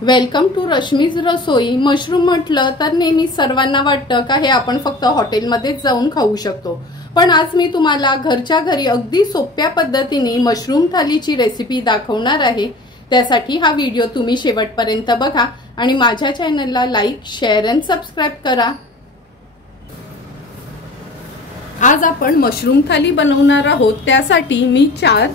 Welcome to Rashmi's Rasoi. Mushroom म्हटलं तर नेहमी सर्वांना वाटतं का हे आपण फक्त हॉटेलमध्येच जाऊन खाऊ शकतो, पण आज मी तुम्हाला घरच्या घरी अगदी सोप्या पद्धतीने मशरूम थालीची रेसिपी दाखवणार आहे। त्यासाठी हा व्हिडिओ तुम्ही शेवटपर्यंत बघा आणि माझ्या चॅनलला लाईक, शेअर आणि सबस्क्राइब करा। आज आपण मशरूम थाली बनवणार आहोत। त्यासाठी मी 4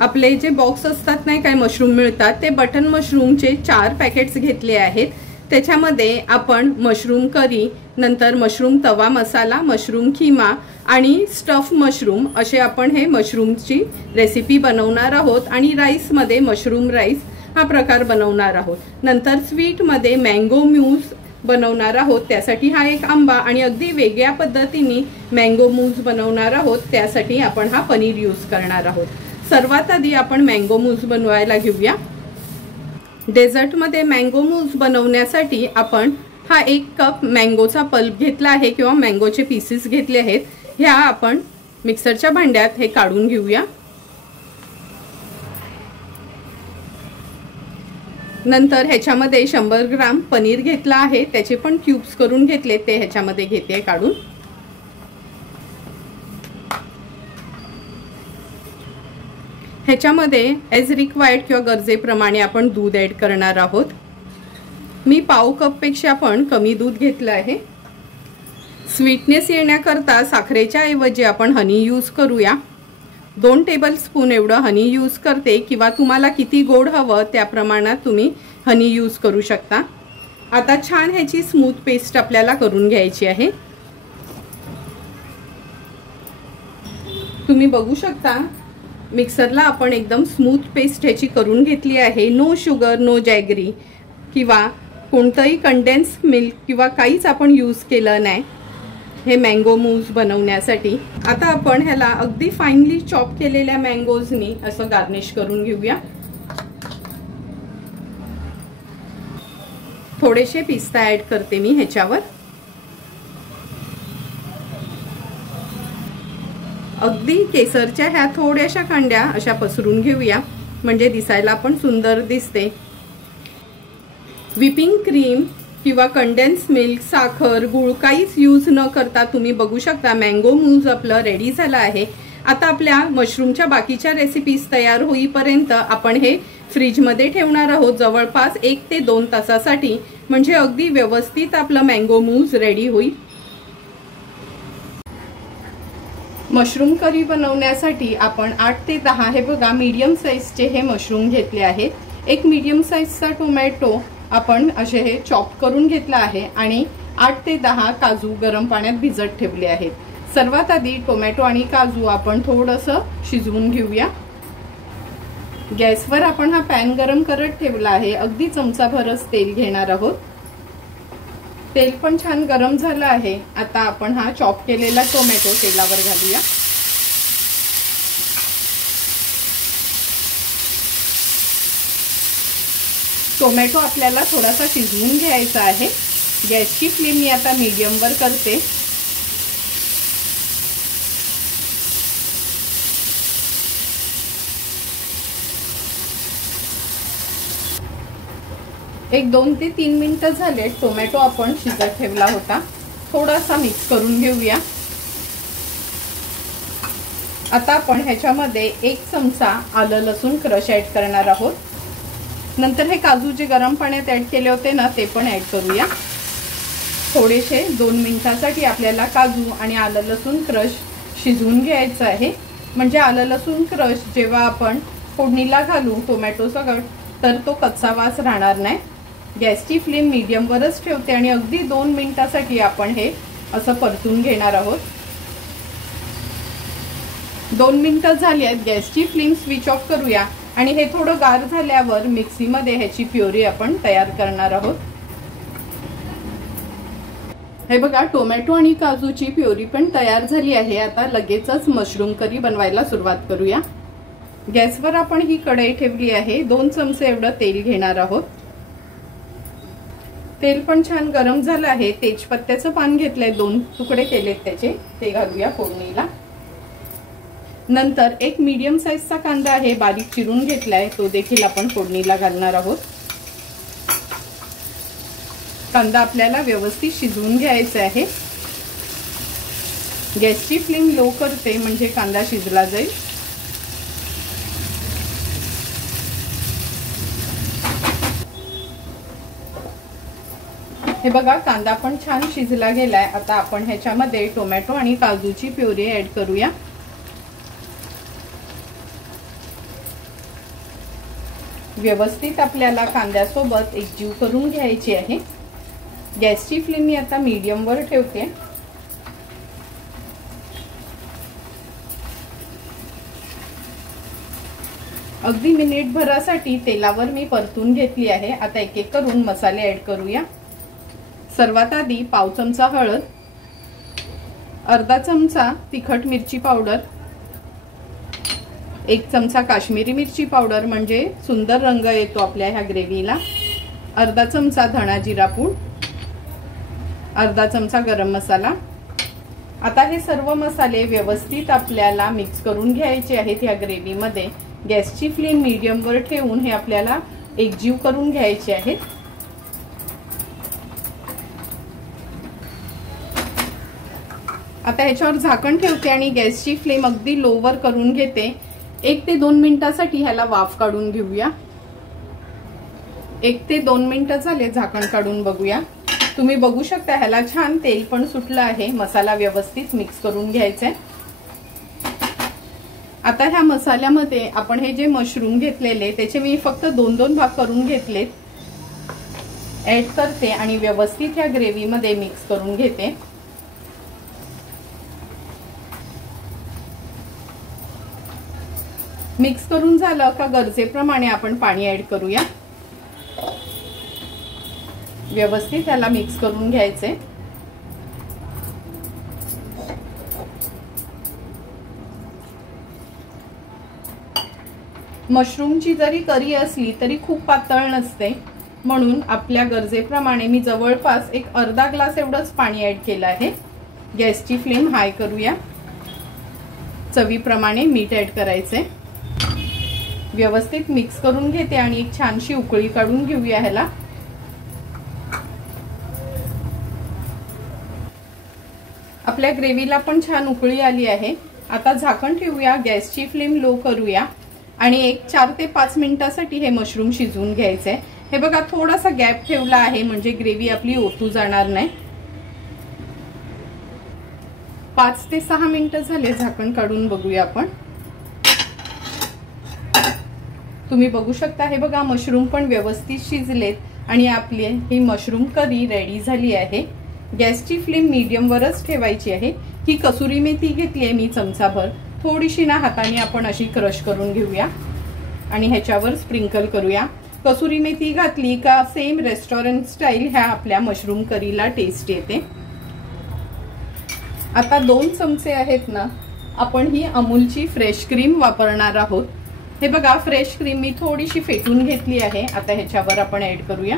आपले जे बॉक्स असतात नाही काय मशरूम मिळतात ते बटन मशरूमचे 4 पॅकेट्स घेतले आहेत। त्याच्यामध्ये आपण मशरूम करी, नंतर मशरूम तवा मसाला, मशरूम खीमा आणि स्टफ मशरूम असे आपण हे मशरूमची रेसिपी बनवणार आहोत। आणि राईस मध्ये मशरूम राईस हा प्रकार बनवणार आहोत। नंतर स्वीट मध्ये मँगो मूस बनवणार आहोत। त्यासाठी हा एक आंबा आणि अगदी वेगळ्या पद्धतीने मँगो मूस बनवणार आहोत। त्यासाठी आपण हा पनीर यूज करणार आहोत। सर्वात आधी आपण मँगो मूस बनवायला घेऊया। डेझर्ट मध्ये मँगो मूस बनवण्यासाठी आपण हा 1 कप मँगोचा पल्प घेतला आहे किंवा मँगोचे पीसेस घेतले आहेत। ह्या आपण मिक्सरच्या भांड्यात हे काढून घेऊया। नंतर ह्याच्यामध्ये 100 ग्राम पनीर घेतला आहे, त्याचे पण क्यूब्स करून घेतले, ते ह्याच्यामध्ये घेते काढून। ह्याच्यामध्ये एज रिक्वायर्ड किंवा गरजेप्रमाणे आपण दूध ऍड करणार आहोत। मी पाव कप पेक्षा पण कमी दूध घेतलं आहे। स्वीटनेस येण्याकरता साखरेच्या ऐवजी आपण हनी यूज करूया। 2 टेबलस्पून एवढं हनी यूज करते, किंवा तुम्हाला किती गोड हवं त्या प्रमाणात तुम्ही हनी यूज करू शकता। आता छान ह्याची स्मूथ पेस्ट आपल्याला करून घ्यायची आहे। तुम्ही बघू शकता मिक्सरला आपण एकदम स्मूथ पेस्ट ह्याची करून घेतली आहे। नो शुगर, नो जॅगरी किंवा कोणतंही कंडेन्स मिल्क किंवा काहीच आपण यूज केलं नाही हे मँगो मूस बनवण्यासाठी। आता आपण ह्याला अगदी फाइनली चॉप केलेल्या मँगोजनी असं गार्निश करून घेऊया। थोडेसे पिस्ता ऍड करते मी ह्याच्यावर। अगदी केसरच्या ह्या थोड्याशा कांड्या अशा पसरून घेऊया, म्हणजे दिसायला पण सुंदर दिसते। व्हिपिंग क्रीम किंवा कंडेन्स मिल्क, साखर, गूळ काहीच यूज न करता तुम्ही बघू शकता मँगो मूस आपलं रेडी झालं आहे। आता आपल्या मशरूमच्या बाकीच्या रेसिपीज तयार होईपर्यंत आपण हे फ्रीज मध्ये ठेवणार आहोत जवळपास 1 ते 2 तासासाठी, म्हणजे अगदी व्यवस्थित आपलं मँगो मूस रेडी होईल। मशरूम करी बनवण्यासाठी आपण 8 ते 10 हे बघा मीडियम साइजचे हे मशरूम घेतले आहेत। एक मीडियम साइजचा टोमॅटो आपण असे हे चॉप करून घेतला आहे आणि 8 ते 10 काजू गरम पाण्यात भिजत ठेवले आहेत। सर्वात आधी टोमॅटो आणि काजू आपण थोडंसं शिजवून घेऊया। गॅसवर आपण हा पॅन गरम करत ठेवला आहे। अगदी चमचाभरच तेल घेणार आहोत। तेल पण छान गरम झालं आहे। आता आपण हा चॉप केलेला टोमॅटो तेलावर घालूया। टोमॅटो आपल्याला थोडासा शिजवून घ्यायचा आहे। गॅसची फ्लेम मी आता मीडियम वर करते। एक 2 ते 3 मिनिटं झाले। टोमॅटो आपण शिजत ठेवला होता, थोडासा मिक्स करून घेऊया। आता आपण ह्याच्यामध्ये 1 चमचा आलं लसूण क्रश ऍड करणार आहोत। नंतर हे काजू जे गरम पाण्यात ऍड केले होते ना ते पण ऍड करूया। थोडेसे 2 मिनिटांसाठी आपल्याला काजू आणि आलं लसूण क्रश शिजवून घ्यायचं आहे, म्हणजे आलं लसूण क्रश जेव्हा आपण फोडणीला घालू टोमॅटो सगळं तर तो कच्चा वास राहणार नाही। गॅसची फ्लेम मीडियम वरच ठेवते आणि अगदी 2 मिनिटांसाठी आपण हे असं परतून घेणार आहोत। 2 मिनिटं झाली आहेत। गॅसची फ्लेम स्विच ऑफ करूया आणि हे थोडं गार झाल्यावर मिक्सीमध्ये ह्याची प्युरी आपण तयार करणार आहोत। हे बघा टोमॅटो आणि काजूची प्युरी पण तयार झाली आहे। आता लगेचच मशरूम करी बनवायला सुरुवात करूया। गॅसवर आपण ही कढई ठेवली आहे। 2 चमचे एवढं तेल घेणार आहोत। तेल पण छान गरम झालं आहे। तेजपत्त्याचं पान घेतलंय, 2 तुकडे केलेत त्याचे, ते घालूया फोडणीला। नंतर एक मीडियम साइजचा कांदा आहे बारीक चिरून घेतलाय, तो देखील आपण फोडणीला घालणार आहोत। कांदा आपल्याला व्यवस्थित शिजवून घ्यायचा आहे। गॅसची फ्लेम लो करते म्हणजे कांदा शिजला जाईल। हे बघा कांदा पण छान शिजला गेलाय। आता आपण ह्याच्यामध्ये टोमॅटो आणि काजूची प्युरी ऍड करूया। व्यवस्थित आपल्याला कांद्यासोबत एकजीव करून घ्यायची आहे। गॅसची फ्लेम मी आता मीडियम वर ठेवते। अगदी मिनिटभरासाठी तेलावर मी परतून घेतली आहे। आता एक एक करून मसाले ऍड करूया। सर्वात आधी पाव चमचा हळद, अर्धा चमचा तिखट मिरची पावडर, 1 चमचा काश्मीरी मिरची पावडर म्हणजे सुंदर रंग येतो आपल्या ह्या ग्रेव्हीला, अर्धा चमचा धणा जिरा पूड, अर्धा चमचा गरम मसाला। आता हे सर्व मसाले व्यवस्थित आपल्याला मिक्स करून घ्यायचे आहेत ह्या ग्रेव्हीमध्ये। गॅसची फ्लेम मीडियम वर ठेवून हे आपल्याला एकजीव करून घ्यायचे आहेत। आता ह्याच्यावर झाकण ठेवते आणि गॅसची फ्लेम अगदी लोवर करून घेते। 1 ते 2 मिनिटांसाठी ह्याला वाफ काढून घेऊया। 1 ते 2 मिनिटं झाले, झाकण काढून बघूया। तुम्ही बघू शकता ह्याला छान तेल पण सुटलं आहे। मसाला व्यवस्थित मिक्स करून घ्यायचा आहे। आता ह्या मसाल्यामध्ये आपण हे जे मशरूम घेतलेले त्याचे मी फक्त 2-2 भाग करून घेतलेत, ऍड करते आणि व्यवस्थित ह्या ग्रेव्ही मध्ये मिक्स करून घेते। मिक्स करून झालं का गरजेप्रमाणे आपण पाणी ऍड करूया। व्यवस्थित त्याला मिक्स करून घ्यायचे। मशरूमची जरी करी असली तरी खूप पातळ नसते, म्हणून आपल्या गरजेप्रमाणे मी जवळपास एक अर्धा ग्लास एवढंच पाणी ऍड केलं आहे। गॅसची फ्लेम हाय करूया। चवीप्रमाणे मीठ ऍड करायचे। व्यवस्थित मिक्स करून घेते आणि एक छानशी उकळी काढून घेऊया ह्याला। आपल्या ग्रेव्हीला पण छान उकळी आली आहे। आता झाकण ठेवूया, गॅसची फ्लेम लो करूया आणि एक 4 ते 5 मिनिटांसाठी हे मशरूम शिजवून घ्यायचे। हे बघा थोडासा गॅप ठेवला आहे म्हणजे ग्रेव्ही आपली ओतू जाणार नाही। 5 ते 6 मिनिटं झाले, झाकण काढून बघूया आपण। तुम्ही बघू शकता हे बघा मशरूम पण व्यवस्थित शिजलेत आणि आपली ही मशरूम करी रेडी झाली आहे। गॅसची फ्लेम मीडियम वरच ठेवायची आहे। ही कसुरी मेथी घेतली आहे मी चमचाभर, थोडीशी ना हाताने आपण अशी क्रश करून घेऊया आणि ह्याच्यावर स्प्रिंकल करूया। कसुरी मेथी घातली का सेम रेस्टॉरंट स्टाईल ह्या आपल्या मशरूम करीला टेस्ट येते। आता 2 चमचे आहेत ना, आपण ही अमूलची फ्रेश क्रीम वापरणार आहोत। हे बघा फ्रेश क्रीम मी थोडीशी फेटून घेतली आहे। आता ह्याच्यावर आपण ऍड करूया।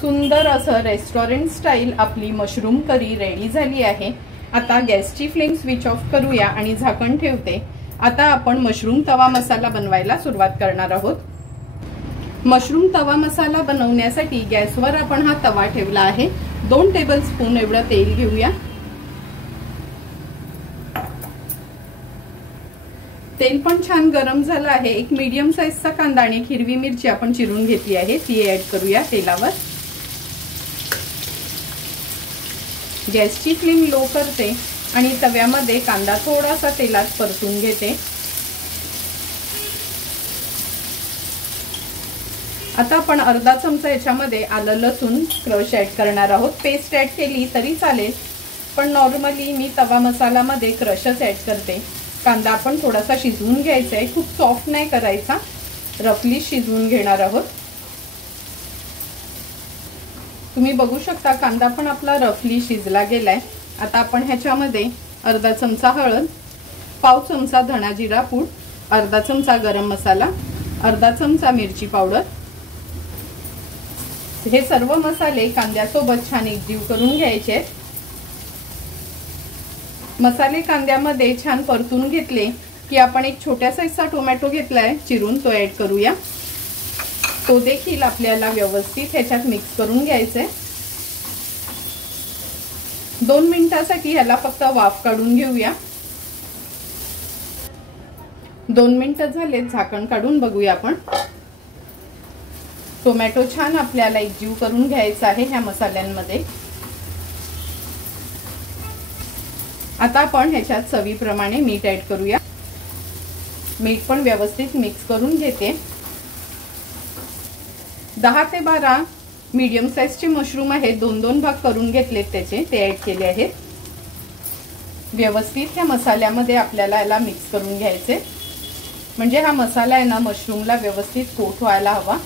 सुंदर असं रेस्टॉरंट स्टाईल आपली मशरूम करी रेडी झाली आहे। आता गॅसची फ्लेम स्विच ऑफ करूया आणि झाकण ठेवते। आता आपण मशरूम तवा मसाला बनवायला सुरुवात करणार आहोत। मशरूम तवा मसाला बनवण्यासाठी गॅसवर आपण हा तवा ठेवला आहे। 2 टेबलस्पून एवढं तेल घेऊया। तेल पण छान गरम झालं आहे। एक मीडियम साईजचा कांदा आणि एक हिरवी मिरची आपण चिरून घेतली आहे, ती ऍड करूया तेलावर। गॅसची फ्लेम लो करते आणि तव्यामध्ये कांदा थोडासा तेलात परतून घेते। आता आपण अर्धा चमचा याच्यामध्ये आलं लसूण क्रश ऍड करणार आहोत। पेस्ट ऍड केली तरी चालेल, पण नॉर्मली मी तवा मसाला मध्ये क्रशच ऍड करते। कांदा आपण थोडासा शिजवून घ्यायचा आहे, खूप सॉफ्ट नाही करायचा, रफली शिजवून घेणार आहोत। तुम्ही बघू शकता कांदा पण आपला रफली शिजला गेलाय। आता आपण ह्याच्यामध्ये अर्धा चमचा हळद, पाव चमचा धणा जिरा पूड, अर्धा चमचा गरम मसाला, अर्धा चमचा मिरची पावडर, हे सर्व मसाले कांद्यासोबत छान एकजीव करून घ्यायचे। मसाले कांद्यामध्ये छान परतून घेतले की आपण एक छोट्या साईजचा टोमॅटो घेतलाय चिरून, तो ऍड करूया। तो देखील आपल्याला व्यवस्थित ह्याच्यात मिक्स करून घ्यायचंय। 2 मिनिटांसाठी ह्याला फक्त वाफ काढून घेऊया। 2 मिनिटं झाले, झाकण काढून बघूया आपण। टोमॅटो छान आपल्याला एकजीव करून घ्यायचा आहे ह्या मसाल्यांमध्ये। आता आपण ह्याच्यात चवीप्रमाणे मीठ ऍड करूया। मीठ पण व्यवस्थित मिक्स करून घेते। 10 ते 12 मीडियम साइजचे मशरूम आहेत, 2-2 भाग करून घेतलेत त्याचे, ते ऍड केले आहेत। व्यवस्थित ह्या मसाल्यामध्ये आपल्याला याला मिक्स करून घ्यायचे, म्हणजे हा मसाला आहे ना मशरूमला व्यवस्थित कोट व्हायला हवा।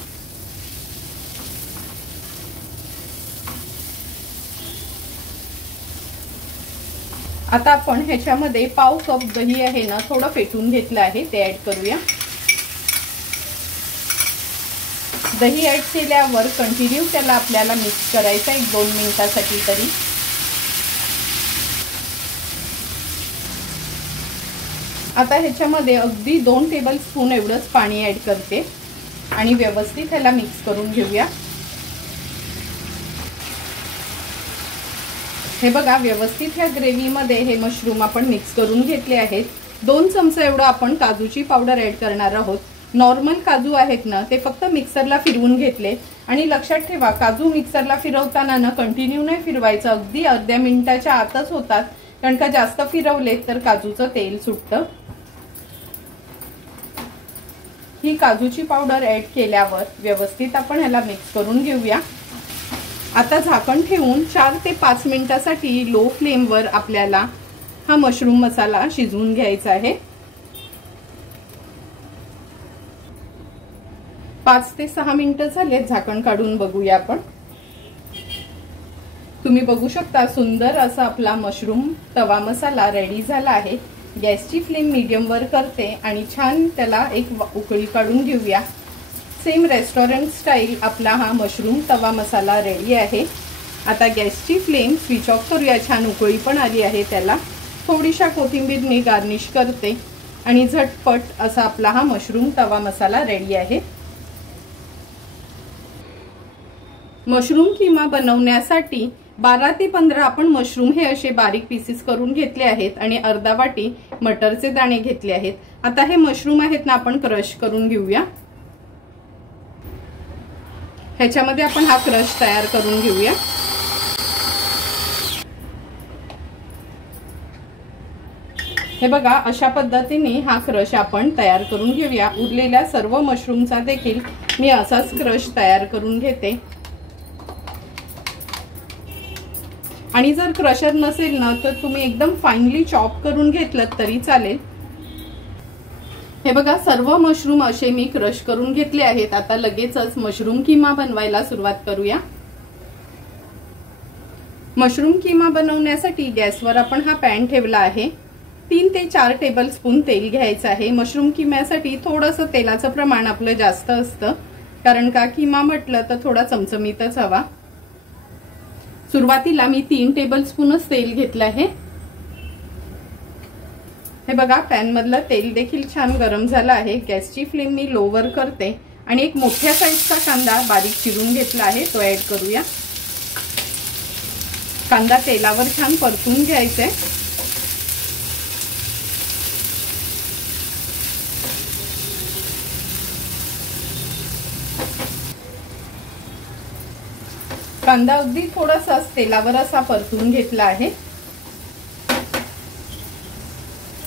आता आपण ह्याच्यामध्ये पाव कप दही आहे ना थोडं फेटून घेतलं आहे, ते ऍड करूया। दही ऍड केल्यावर कंटिन्यू त्याला आपल्याला मिक्स करायचं 1-2 मिनिटांसाठी तरी। आता ह्याच्यामध्ये अगदी 2 टेबलस्पून एवढंच पाणी ऍड करते आणि व्यवस्थित ह्याला मिक्स करून घेऊया। हे बघा, व्यवस्थित ह्या ग्रेव्हीमध्ये हे मशरूम आपण मिक्स करून घेतले आहेत। 2 चमचे एवढं आपण काजूची पावडर ऍड करणार आहोत। नॉर्मल काजू आहेत ना ते फक्त मिक्सरला फिरवून घेतले, आणि लक्षात ठेवा काजू मिक्सरला फिरवताना ना कंटिन्यू नाही फिरवायचं, अगदी अर्ध्या मिनिटाच्या आतच होतात, कारण का जास्त फिरवले तर काजूचं तेल सुटतं। ही काजूची पावडर ऍड केल्यावर व्यवस्थित आपण ह्याला मिक्स करून घेऊया। आता झाकण ठेवून 4 ते 5 मिनिटांसाठी लो फ्लेमवर आपल्याला हा मशरूम मसाला शिजवून घ्यायचा आहे। 5 ते 6 मिनिटं झाले, झाकण काढून बघूया आपण। तुम्ही बघू शकता सुंदर असा आपला मशरूम तवा मसाला रेडी झाला आहे। गॅसची फ्लेम मीडियम वर करते आणि छान त्याला एक उकळी काढून घेऊया। सेम रेस्टॉरंट स्टाईल आपला हा मशरूम तवा मसाला रेडी आहे। आता गॅसची फ्लेम स्विच ऑफ करूया, छान उकळी पण आली आहे त्याला। थोडीशा कोथिंबीरने गार्निश करते आणि झटपट असा आपला हा मशरूम तवा मसाला रेडी आहे। मशरूम किमा बनवण्यासाठी 12 ते 15 आपण मशरूम हे असे बारीक पीसेस करून घेतले आहेत आणि अर्धा वाटी मटरचे दाणे घेतले आहेत। आता हे मशरूम आहेत ना आपण क्रश करून घेऊया। ह्याच्यामध्ये आपण हा क्रश तयार करून घेऊया। हे बघा, अशा पद्धतीने हा क्रश आपण तयार करून घेऊया। उरलेल्या सर्व मशरूमचा देखील मी असाच क्रश तयार करून घेते। आणि जर क्रशर नसेल ना तर तुम्ही एकदम फाइनली चॉप करून घेतलं तरी चालेल। हे बघा, सर्व मशरूम असे मी क्रश करून घेतले आहेत। आता लगेचच मशरूम किमा बनवायला सुरुवात करूया। मशरूम किमा बनवण्यासाठी गॅसवर आपण हा पॅन ठेवला आहे। 3 ते 4 टेबलस्पून तेल घ्यायचं आहे। मशरूम किम्यासाठी थोडंसं तेलाचं प्रमाण आपलं जास्त असतं, कारण का किमा म्हटलं तर थोडा चमचमीतच हवा। सुरुवातीला मी 3 टेबलस्पूनच तेल घेतलं आहे। हे बघा, पॅन मधलं तेल देखील छान गरम झालं आहे। गॅसची फ्लेम मी लोवर करते आणि एक मोठ्या साईजचा कांदा बारीक चिरून घेतला आहे, तो ऍड करूया। कांदा तेलावर छान परतून घ्यायचा आहे। कांदा अगदी थोडासा तेलावर असा परतून घेतला आहे।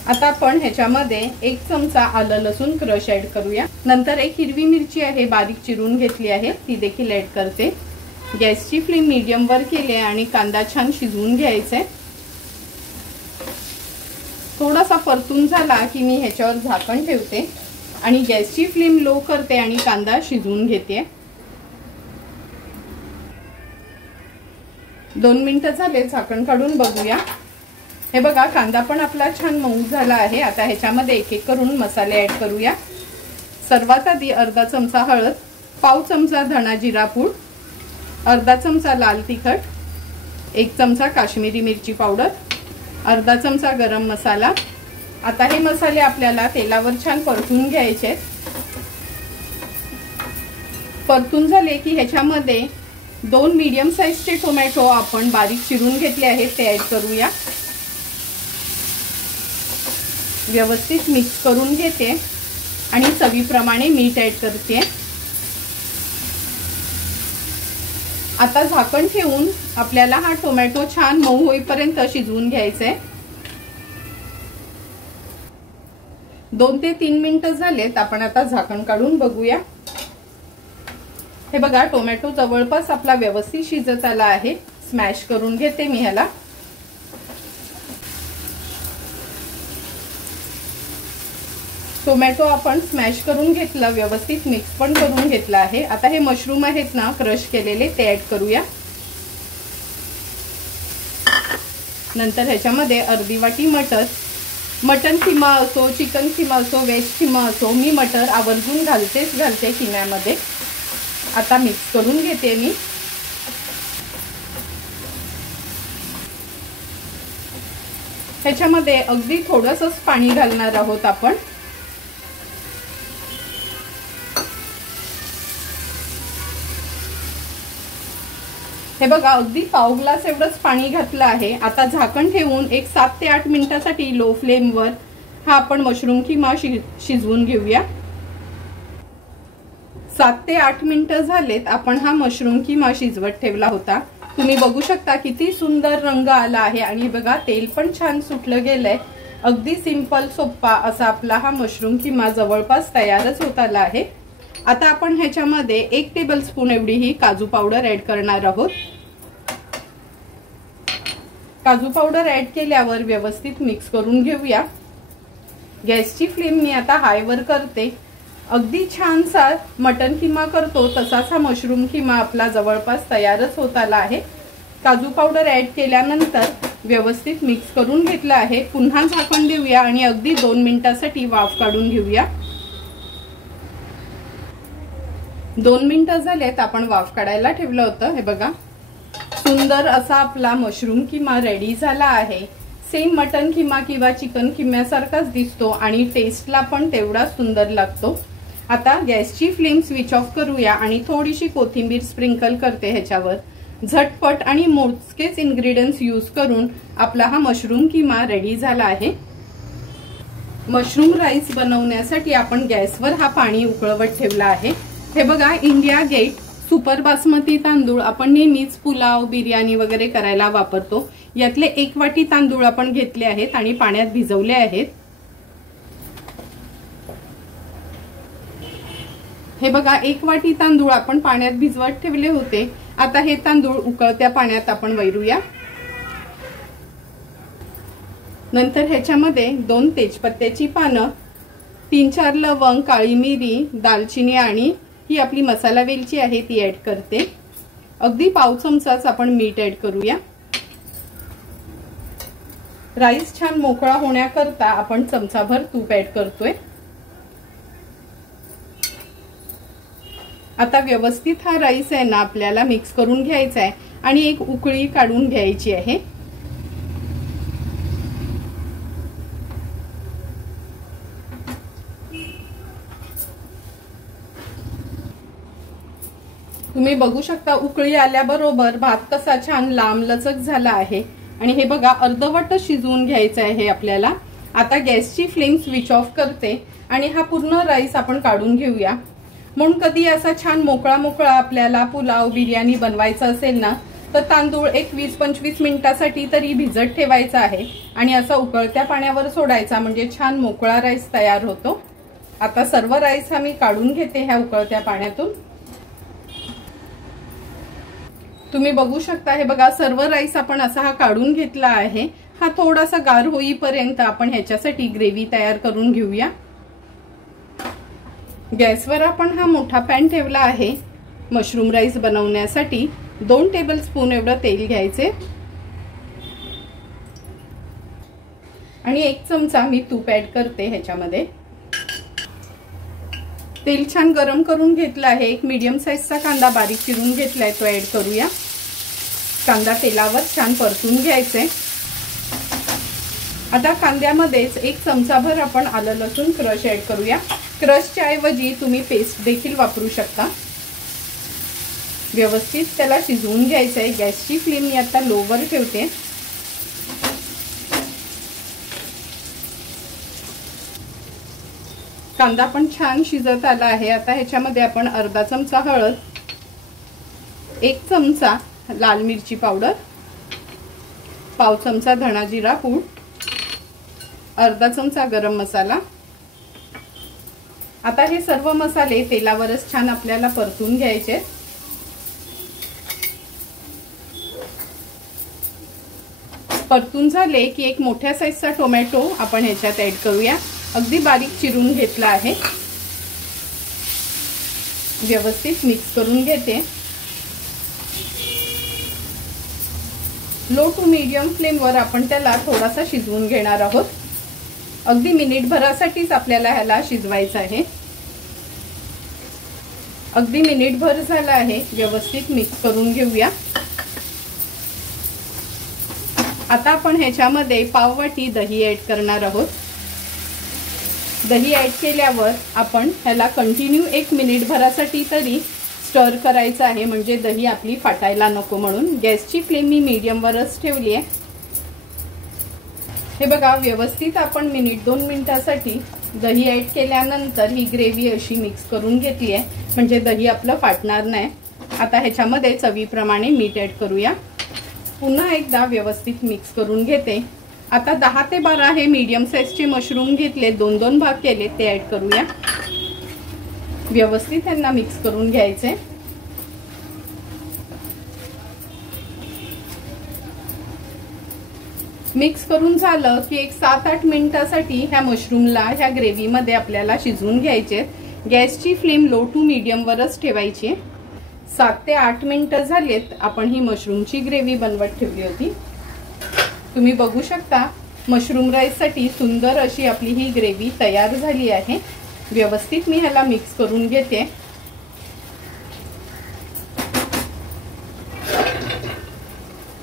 आता आपण ह्याच्यामध्ये 1 चमचा आलं लसूण क्रश ऍड करूया। नंतर एक हिरवी मिरची आहे बारीक चिरून घेतली आहे, ती देखील ऍड करते। गॅसची फ्लेम मीडियम वर केली आहे आणि कांदा छान शिजवून घ्यायचा आहे। थोडासा परतून झाला की मी ह्याच्यावर झाकण ठेवते आणि गॅसची फ्लेम लो करते आणि कांदा शिजवून घेते। 2 मिनिटं झाले, झाकण काढून बघूया। हे बघा, कांदा पण आपला छान मऊ झाला आहे। आता ह्याच्यामध्ये एक एक करून मसाले ऍड करूया। सर्वात आधी अर्धा चमचा हळद, पाव चमचा धना जिरा पूड, अर्धा चमचा लाल तिखट, 1 चमचा काश्मीरी मिरची पावडर, अर्धा चमचा गरम मसाला, आता हे मसाले आपल्याला तेलावर छान परतून घ्यायचे। परतून झाले की ह्याच्यामध्ये 2 मीडियम साइजचे टोमॅटो आपण बारीक चिरून घेतले आहेत ते ऍड करूया। व्यवस्थित मिक्स करून घेते आणि चवीप्रमाणे मीठ ऍड करते। आता झाकण ठेवून आपल्याला हा टोमॅटो छान मऊ होईपर्यंत शिजवून घ्यायचा आहे। 2 ते 3 मिनिटं झालेत, आपण आता झाकण काढून बघूया। हे बघा टोमॅटो जवळपास आपला व्यवस्थित शिजत आला आहे। स्मॅश करून घेते मी ह्याला। टोमॅटो आपण स्मॅश करून घेतला, व्यवस्थित मिक्स पण करून घेतला आहे। आता हे मशरूम आहेत ना क्रश केलेले ते ऍड करूया। नंतर ह्याच्यामध्ये अर्धी वाटी मटन किमा असो, चिकन किमा असो, व्हेज किमा असो, मी मटर आवर्जून घालते किम्यामध्ये। आता मिक्स करून घेते मी। ह्याच्यामध्ये अगदी थोडंसंच पाणी घालणार आहोत आपण। हे बघा अगदी पाव ग्लास एवढंच पाणी घातलं आहे। आता झाकण ठेवून एक 7 ते 8 मिनिटांसाठी लो फ्लेमवर हा आपण मशरूम किमा शिजवून घेऊया। 7 ते 8 मिनिटं झालेत, आपण हा मशरूम किमा शिजवत ठेवला होता। तुम्ही बघू शकता किती सुंदर रंग आला आहे आणि बघा तेल पण छान सुटलं गेलंय। अगदी सिंपल सोप्पा असा आपला हा मशरूम किमा जवळपास तयारच होत आला आहे। आता आपण ह्याच्यामध्ये 1 टेबलस्पून एवढी ही काजू पावडर ऍड करणार आहोत। काजू पावडर ऍड केल्यावर व्यवस्थित मिक्स करून घेऊया। गॅसची फ्लेम मी आता हायवर करते। अगदी छानसा मटन किमा करतो तसाच हा मशरूम किमा आपला जवळपास तयारच होत आला आहे। काजू पावडर ऍड केल्यानंतर व्यवस्थित मिक्स करून घेतला आहे। पुन्हा झाकण देऊया आणि अगदी 2 मिनिटांसाठी वाफ काढून घेऊया। 2 मिनिटं झालेत, आपण वाफ काढायला ठेवलं होतं। हे बघा सुंदर असा आपला मशरूम किमा रेडी झाला आहे। सेम मटन किमा किंवा चिकन किम्यासारखाच दिसतो आणि टेस्टला पण तेवढाच सुंदर लागतो। आता गॅसची फ्लेम स्विच ऑफ करूया आणि थोडीशी कोथिंबीर स्प्रिंकल करते ह्याच्यावर। झटपट आणि मोजकेच इन्ग्रेडियंट्स यूज करून आपला हा मशरूम किमा रेडी झाला आहे। मशरूम राईस बनवण्यासाठी आपण गॅसवर हा पाणी उकळवत ठेवला आहे। हे बघा इंडिया गेट सुपर बासमती तांदूळ आपण नेहमीच पुलाव, बिर्याणी वगैरे करायला वापरतो। यातले 1 वाटी तांदूळ आपण घेतले आहेत आणि पाण्यात भिजवले आहेत। हे बघा 1 वाटी तांदूळ आपण पाण्यात भिजवत ठेवले होते। आता हे तांदूळ उकळत्या पाण्यात आपण वैरूया। नंतर ह्याच्यामध्ये 2 तेजपत्त्याची पानं, 3-4 लवंग, काळी मिरी, दालचिनी आणि ही आपली मसाला वेलची आहे ती ऍड करते। अगदी पाव चमचाच आपण मीठ ऍड करूया। राईस छान मोकळा होण्याकरता आपण चमचाभर तूप ऍड करतोय। आता व्यवस्थित हा राईस आहे ना आपल्याला मिक्स करून घ्यायचा आहे आणि एक उकळी काढून घ्यायची आहे। तुम्ही बघू शकता उकळी आल्याबरोबर भात कसा छान लांब लचक झाला आहे आणि हे बघा अर्धवट शिजवून घ्यायचं आहे आपल्याला। आता गॅसची फ्लेम स्विच ऑफ करते आणि हा पूर्ण राईस आपण काढून घेऊया। म्हणून कधी असा छान मोकळा आपल्याला पुलाव, बिर्याणी बनवायचा असेल ना तर तांदूळ एक 20-25 मिनिटांसाठी तरी भिजत ठेवायचा आहे आणि असा उकळत्या पाण्यावर सोडायचा, म्हणजे छान मोकळा राईस तयार होतो। आता सर्व राईस हा मी काढून घेते ह्या उकळत्या पाण्यातून। तुम्ही बघू शकता हे बघा सर्व राईस आपण असा हा काढून घेतला आहे। हा थोडासा गार होईपर्यंत आपण ह्याच्यासाठी ग्रेव्ही तयार करून घेऊया। गॅसवर आपण हा मोठा पॅन ठेवला आहे मशरूम राईस बनवण्यासाठी। 2 टेबलस्पून एवढं तेल घ्यायचे आणि 1 चमचा मी तूप ऍड करते ह्याच्यामध्ये। तेल छान गरम करून घेतलं आहे। एक मीडियम साइजचा कांदा बारीक चिरून घेतलाय तो ऍड करूया। कांदा तेलावर छान परतून घ्यायचे। आता कांद्यामध्येच 1 चमचाभर आपण आलं लसूण क्रश ऍड करूया। क्रशच्या ऐवजी तुम्ही पेस्ट देखील वापरू शकता। व्यवस्थित त्याला शिजवून घ्यायचं आहे। गॅसची फ्लेम मी आता लोवर ठेवते। कांदा पण छान शिजत आला आहे। आता ह्याच्यामध्ये आपण अर्धा चमचा हळद, 1 चमचा लाल मिरची पावडर, पाव चमचा धना जिरा पूड, अर्धा चमचा गरम मसाला। आता हे सर्व मसाले तेलावरच छान आपल्याला परतून घ्यायचे। परतून झाले की 1 मोठ्या साईजचा टोमॅटो आपण ह्याच्यात ऍड करूया। अगदी बारीक चिरून घेतला आहे। व्यवस्थित मिक्स करून घेते। लो टू मीडियम फ्लेमवर आपण त्याला थोडासा शिजवून घेणार आहोत। अगदी मिनिटभरासाठीच आपल्याला ह्याला शिजवायचं आहे। अगदी मिनिटभर झाला आहे। व्यवस्थित मिक्स करून घेऊया। आता आपण ह्याच्यामध्ये पाव वाटी दही ऍड करणार आहोत। दही ऍड केल्यावर आपण ह्याला कंटिन्यू 1 मिनिटभरासाठी तरी स्टर करायचं आहे, म्हणजे दही आपली फाटायला नको म्हणून। गॅसची फ्लेम मी मीडियम वरच ठेवली आहे। हे बघा, व्यवस्थित आपण 1-2 मिनिटासाठी दही ऍड केल्यानंतर ही ग्रेव्ही अशी मिक्स करून घेतली आहे, म्हणजे दही आपलं फाटणार नाही। आता ह्याच्यामध्ये चवीप्रमाणे मीठ ऍड करूया। पुन्हा एकदा व्यवस्थित मिक्स करून घेते। आता 10 ते 12 हे मीडियम साइजचे मशरूम घेतले, 2-2 भाग केले, ते ऍड करूया। व्यवस्थित त्यांना मिक्स करून घ्यायचे। मिक्स करून झालं की 7-8 मिनिटासाठी ह्या मशरूमला ह्या ग्रेव्ही मध्ये आपल्याला शिजवून घ्यायचे। गॅसची फ्लेम लो टू मीडियम वरच ठेवायची। 7 ते 8 मिनिटं झालेत आपण ही मशरूमची ग्रेव्ही बनवत ठेवली होती। तुम्ही बघू शकता मशरूम राईस साठी सुंदर अशी आपली ही ग्रेव्ही तयार झाली आहे। व्यवस्थित मी ह्याला मिक्स करून घेते।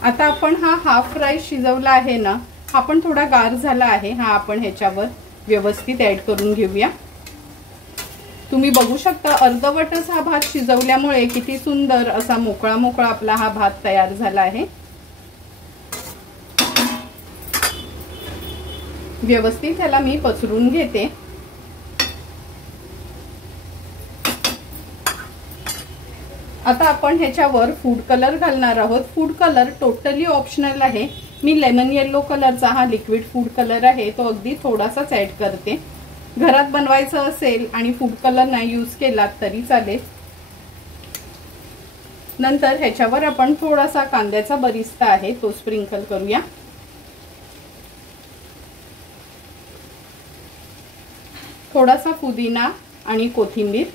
आता आपण हा हाफ राईस शिजवला आहे ना, हा पण थोडा गार झाला आहे। हा आपण ह्याच्यावर व्यवस्थित ऍड करून घेऊया। तुम्ही बघू शकता अर्धवटच हा भात शिजवल्यामुळे किती सुंदर असा मोकळा मोकळा आपला हा भात तयार झाला आहे। व्यवस्थित ह्याला मी पसरून घेते। आता आपण ह्याच्यावर फूड कलर घालणार आहोत। फूड कलर टोटली ऑप्शनल आहे। मी लेमन येलो कलरचा हा लिक्विड फूड कलर आहे तो अगदी थोडासाच ऍड करते। घरात बनवायचं असेल आणि फूड कलर नाही यूज केला तरी चालेल। नंतर ह्याच्यावर आपण थोडासा कांद्याचा बरिस्ता आहे तो स्प्रिंकल करूया। थोडासा पुदिना आणि कोथिंबीर,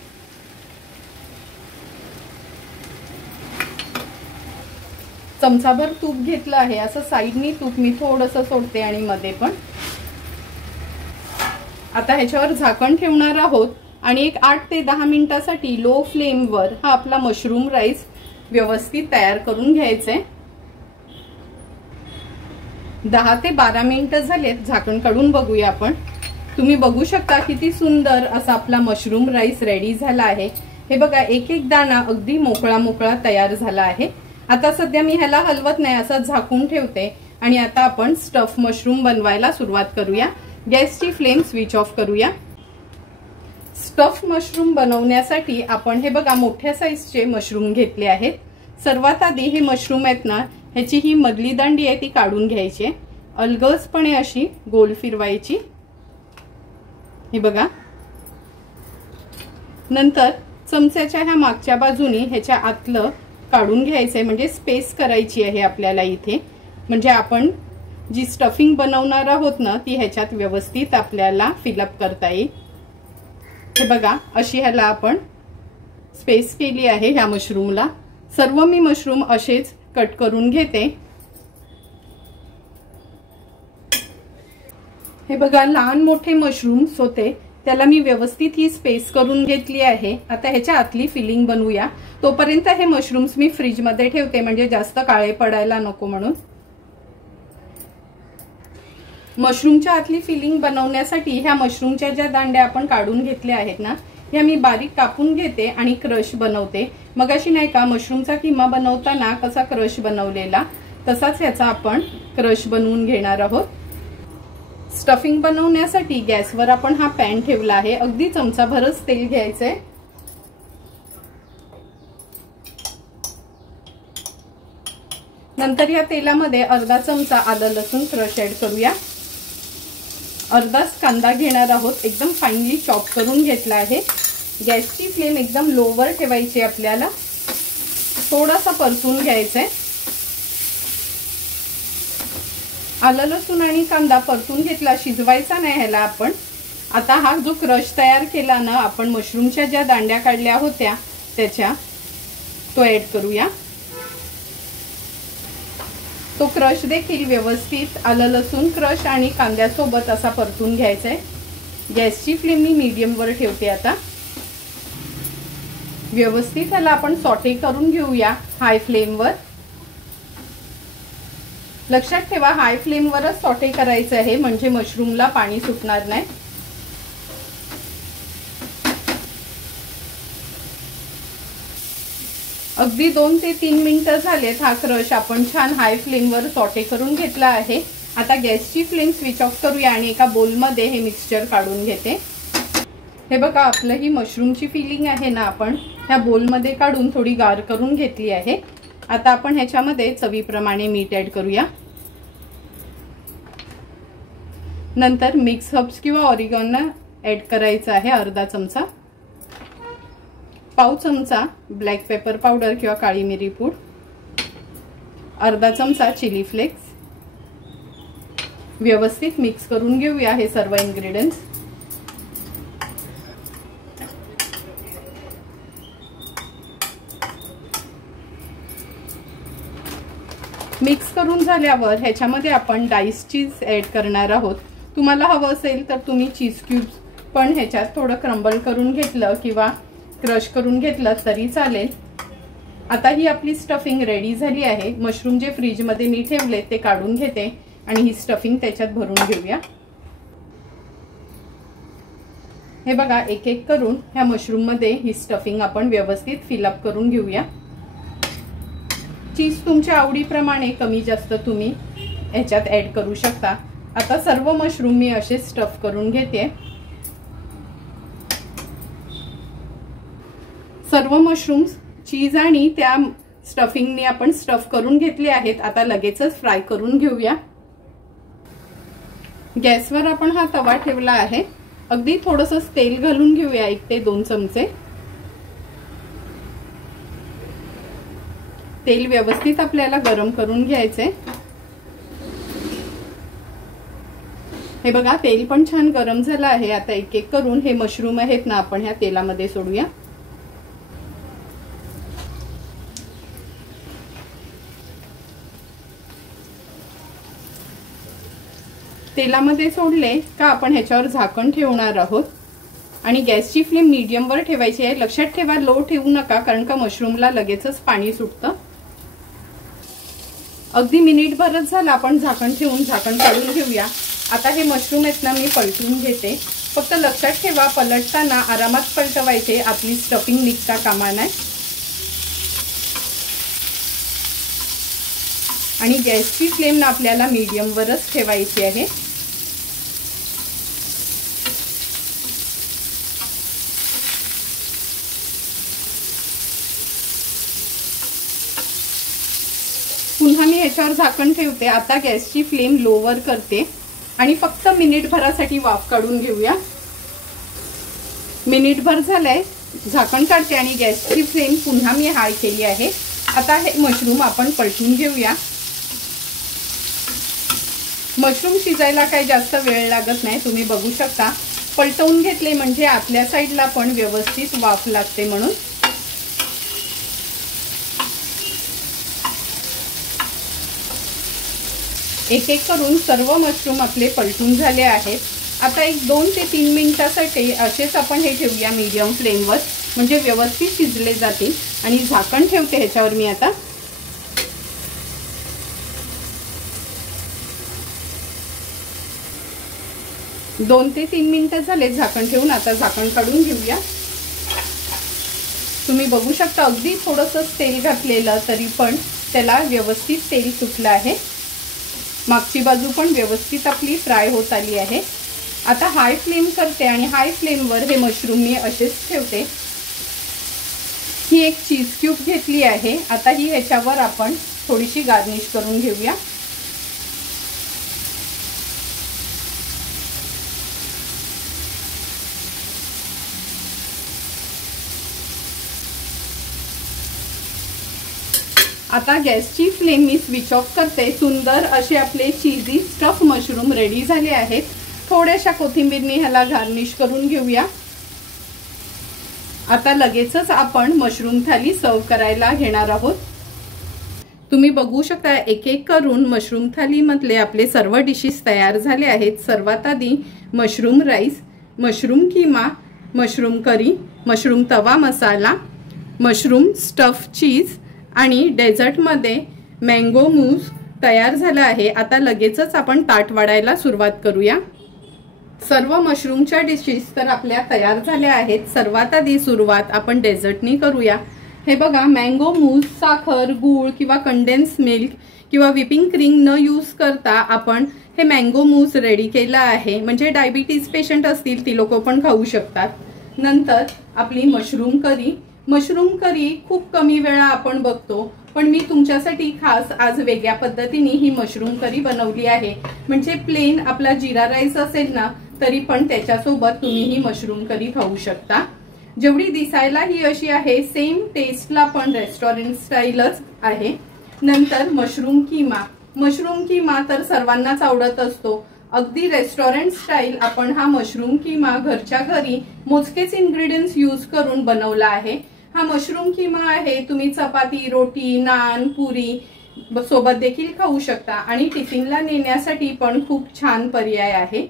चमचाभर तूप घेतलं आहे। असं साइडनी तूप मी थोडंसं सोडते आणि मध्ये पण। आता ह्याच्यावर झाकण ठेवणार आहोत आणि एक 8 ते 10 मिनिटासाठी लो फ्लेमवर हा आपला मशरूम राईस व्यवस्थित तयार करून घ्यायचे। 10 ते 12 मिनिटं झालेत, झाकण काढून बघूया आपण। तुम्ही बघू शकता किती सुंदर असा आपला मशरूम राईस रेडी झाला आहे। हे बघा, एक एक दाणा अगदी मोकळा मोकळा तयार झाला आहे। आता सध्या मी ह्याला हलवत नाही, असं झाकून ठेवते आणि आता आपण स्टफ मशरूम बनवायला सुरुवात करूया। गॅसची फ्लेम स्विच ऑफ करूया। स्टफ मशरूम बनवण्यासाठी आपण हे बघा मोठ्या साईजचे मशरूम घेतले आहेत। सर्वात आधी हे मशरूम आहेत ना, ह्याची ही मधली दांडी आहे ती काढून घ्यायची। अलगदपणे अशी गोल फिरवायची। हे बघा, नंतर चमच्याच्या ह्या मागच्या बाजूनी ह्याच्या आतलं काढून घ्यायचंय, म्हणजे स्पेस करायची आहे आपल्याला इथे, म्हणजे आपण जी स्टफिंग बनवणार आहोत ना ती ह्याच्यात व्यवस्थित आपल्याला फिलअप करता येईल। हे बघा, अशी ह्याला आपण स्पेस केली आहे ह्या मशरूमला। सर्व मी मशरूम असेच कट करून घेते। हे बघा, लहान मोठे मशरूम्स होते त्याला मी व्यवस्थित ही स्पेस करून घेतली आहे। आता ह्याच्या आतली फिलिंग बनवूया। तोपर्यंत हे मशरूम्स मी फ्रीज मध्ये ठेवते, म्हणजे जास्त काळे पडायला नको म्हणून। मशरूमच्या आतली फिलिंग बनवण्यासाठी ह्या मशरूमच्या ज्या दांड्या आपण काढून घेतल्या आहेत ना, ह्या मी बारीक कापून घेते आणि क्रश बनवते. मगाशी नाही का मशरूमचा किमा बनवताना कसा क्रश बनवलेला, तसाच ह्याचा आपण क्रश बनवून घेणार आहोत. स्टफिंग बनवण्यासाठी गॅसवर आपण हा पॅन ठेवला आहे. अगदी चमचाभरच तेल घ्यायचंय. नंतर या तेलामध्ये अर्धा चमचा आलं लसूण क्रश ऍड करूया. अर्धाच कांदा घेणार आहोत, एकदम फाईनली चॉप करून घेतला आहे. गॅसची फ्लेम एकदम लोवर ठेवायची आपल्याला. थोडासा परतून घ्यायचंय. आलं लसूण आणि कांदा परतून घेतला, शिजवायचा नाही ह्याला आपण. आता हा जो क्रश तयार केला ना आपण मशरूमच्या ज्या दांड्या काढल्या होत्या त्याच्या, तो ऍड करूया. तो क्रश देखील व्यवस्थित आलं लसूण क्रश आणि कांद्यासोबत असा परतून घ्यायचा आहे. गॅसची फ्लेम मी मीडियम वर ठेवते. आता व्यवस्थित ह्याला आपण सॉटे करून घेऊया हाय फ्लेम वर. लक्षात ठेवा हाय फ्लेम वरच सॉटे करायचं आहे, म्हणजे मशरूमला पाणी सुटणार नाही. अगदी 2 ते 3 मिनिटं झालेत. हा क्रश आपण छान हाय फ्लेम वर सॉटे करून घेतला आहे. आता गॅसची फ्लेम स्विच ऑफ करूया आणि एका बोलमध्ये हे मिक्सचर काढून घेते. हे बघा आपलं ही मशरूमची फिलिंग आहे ना, आपण ह्या बोलमध्ये काढून थोडी गार करून घेतली आहे. आता आपण ह्याच्यामध्ये चवीप्रमाणे मीठ ऍड करूया. नंतर मिक्स हर्ब्स किंवा ऑरिगॅनो ऍड करायचा आहे अर्धा चमचा. पाव चमचा ब्लॅक पेपर पावडर किंवा काळी मिरी पूड. अर्धा चमचा चिली फ्लेक्स. व्यवस्थित मिक्स करून घेऊया हे सर्व इन्ग्रेडियंट्स. मिक्स करून झाल्यावर ह्याच्यामध्ये आपण डाइस चीज ऍड करणार आहोत. तुम्हाला हवं असेल तर तुम्ही चीज क्यूब्स पण ह्याच्यात थोडं क्रम्बल करून घेतलं किंवा क्रश करून घेतलं तरी चालेल. आता ही आपली स्टफिंग रेडी झाली आहे. मशरूम जे फ्रीज मध्ये मी ठेवले ते काढून घेते आणि ही स्टफिंग त्याच्यात भरून घेऊया. हे बघा एक एक करून ह्या मशरूम मध्ये ही स्टफिंग आपण व्यवस्थित फिलअप करून घेऊया. चीज तुमच्या आवडीप्रमाणे कमी जास्त तुम्ही ह्याच्यात ऍड करू शकता. आता सर्व मशरूम मी असे स्टफ करून घेते. सर्व मशरूम्स चीज आणि त्या स्टफिंगने आपण स्टफ करून घेतले आहेत. आता लगेचच फ्राय करून घेऊया. गॅसवर आपण हा तवा ठेवला आहे. अगदी थोडंसं तेल घालून घेऊया 1 ते 2 चमचे. तेल व्यवस्थित आपल्याला गरम करून घ्यायचे. हे बघा तेल पण छान गरम झालं आहे. आता एक एक करून हे मशरूम आहेत ना आपण ह्या तेलामध्ये सोडूया. तेलामध्ये सोडले का आपण ह्याच्यावर झाकण ठेवणार आहोत आणि गॅसची फ्लेम मीडियम वर ठेवायची आहे. लक्षात ठेवा लो ठेवू नका, कारण का मशरूमला लगेचच पाणी सुटतं. अगदी मिनिटभरच झालं आपण झाकण ठेवून झाकण काढून घेऊया. आता हे मशरूम आहेत ना मी पलटून घेते. फक्त लक्षात ठेवा पलटताना आरामात पलटवायचे, आपली स्टफिंग निघता कामा नये. आणि गॅसची फ्लेम ना आपल्याला मीडियम वरच ठेवायची आहे. पुन्हा मी ह्याच्यावर झाकण ठेवते. आता गॅसची फ्लेम लोवर करते आणि फक्त मिनिटभरासाठी वाफ काढून घेऊया. मिनिटभर झालंय, झाकण काढते आणि गॅसची फ्लेम पुन्हा मी हाय केली आहे. आता हे मशरूम आपण पलटून घेऊया. मशरूम शिजायला काही जास्त वेळ लागत नाही, तुम्ही बघू शकता. पलटवून घेतले म्हणजे आतल्या साईडला पण व्यवस्थित वाफ लागते म्हणून. एक एक करून सर्व मशरूम आपले पलटून झाले आहेत. आता एक 2 ते 3 मिनिटासाठी असेच आपण हे ठेवूया मीडियम फ्लेमवर, म्हणजे व्यवस्थित शिजले जातील. आणि झाकण ठेवते ह्याच्यावर मी आता. 2 ते 3 मिनिटं झाले झाकण ठेवून. आता झाकण काढून घेऊया. तुम्ही बघू शकता अगदी थोडंसं तेल घातलेलं तरी पण त्याला व्यवस्थित तेल सुटलं आहे. मागची बाजू पण व्यवस्थित आपली फ्राय होत आली आहे. आता हाय फ्लेम करते आणि हाय फ्लेमवर हे मशरूम मी असेच ठेवते. ही एक चीज क्यूब घेतली आहे. आता ही ह्याच्यावर आपण थोडीशी गार्निश करून घेऊया. आता गॅसची फ्लेम मी स्विच ऑफ करते. सुंदर असे आपले चीजी स्टफ मशरूम रेडी झाले आहेत. थोड्याशा कोथिंबीरने ह्याला गार्निश करून घेऊया. आता लगेचच आपण मशरूम थाली सर्व करायला घेणार आहोत. तुम्ही बघू शकता एक एक करून मशरूम थाली मधले आपले सर्व डिशेस तयार झाले आहेत. सर्वात आधी मशरूम राईस, मशरूम कीमा, मशरूम करी, मशरूम तवा मसाला, मशरूम स्टफ चीज आणि डेझर्टमध्ये मँगो मूस तयार झाला आहे. आता लगेचच आपण ताट वाढायला सुरुवात करूया. सर्व मशरूमच्या डिशेस तर आपल्या तयार झाल्या आहेत. सर्वात आधी सुरुवात आपण डेझर्टनी करूया. हे बघा, मँगो मूस, साखर, गूळ किंवा कंडेन्स मिल्क किंवा व्हिपिंग क्रीम न यूज करता आपण हे मँगो मूस रेडी केला आहे. म्हणजे डायबिटीज पेशंट असतील ती लोक पण खाऊ शकतात. नंतर आपली मशरूम करी. मशरूम करी खूप कमी वेळा आपण बघतो, पण मी तुमच्यासाठी खास आज वेगळ्या पद्धतीने ही मशरूम करी बनवली आहे. म्हणजे प्लेन आपला जिरा राईस असेल ना तरी पण त्याच्यासोबत तुम्ही ही मशरूम करी खाऊ शकता. जेवढी दिसायला ही अशी आहे सेम टेस्टला पण रेस्टॉरंट स्टाईलच आहे. नंतर मशरूम कीमा. मशरूम कीमा तर सर्वांनाच आवडत असतो. अगदी रेस्टॉरंट स्टाईल आपण हा मशरूम कीमा घरच्या घरी मोजकेच इन्ग्रेडियंट्स यूज करून बनवला आहे. हा मशरूम कीमा आहे तुम्ही चपाती, रोटी, नान, पुरी सोबत देखील खाऊ शकता आणि टिफिनला नेण्यासाठी पण खूप छान पर्याय आहे.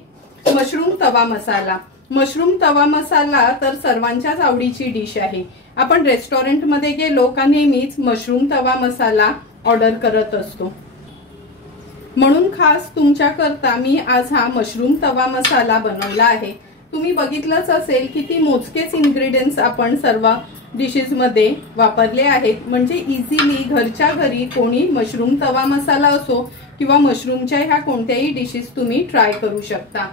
मशरूम तवा मसाला. मशरूम तवा मसाला तर सर्वांच्याच आवडीची डिश आहे. आपण रेस्टॉरंटमध्ये गेलो का नेहमीच मशरूम तवा मसाला ऑर्डर करत असतो. म्हणून खास तुमच्याकरता मी आज हा मशरूम तवा मसाला बनवला आहे. तुम्ही बघितलंच असेल किती मोजकेच इन्ग्रेडियंट्स आपण सर्व डिशेस मध्ये वापरले आहेत. म्हणजे इझिली घरच्या घरी कोणी मशरूम तवा मसाला असो किंवा मशरूमच्या ह्या कोणत्याही डिशेस तुम्ही ट्राय करू शकता.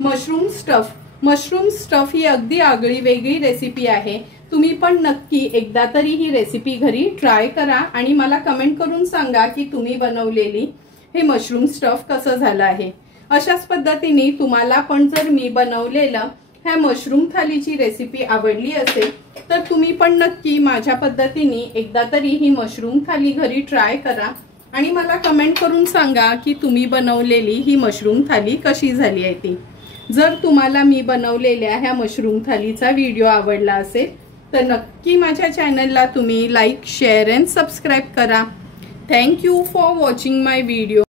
Mushroom stuff. Mushroom stuff he अगदी आगळी वेगळी रेसिपी आहे. तुम्ही पण नक्की एकदा तरी ही रेसिपी घरी ट्राय करा आणि मला कमेंट करून सांगा की तुम्ही बनवलेली हे मशरूम स्टफ कसं झालं आहे. अशाच पद्धतीने तुम्हाला पण जर मी बनवलेलं ह्या मशरूम थालीची रेसिपी आवडली असेल तर तुम्ही पण नक्की माझ्या पद्धतीने एकदा तरी ही मशरूम थाली घरी ट्राय करा आणि मला कमेंट करून सांगा की तुम्ही बनवलेली ही मशरूम थाली कशी झाली आहे ती. जर तुम्हाला मी बनवलेल्या ह्या मशरूम थालीचा व्हिडिओ आवडला असेल तर नक्की माझ्या चॅनलला तुम्ही लाईक, शेअर अँड सबस्क्राईब करा. Thank you for watching my video.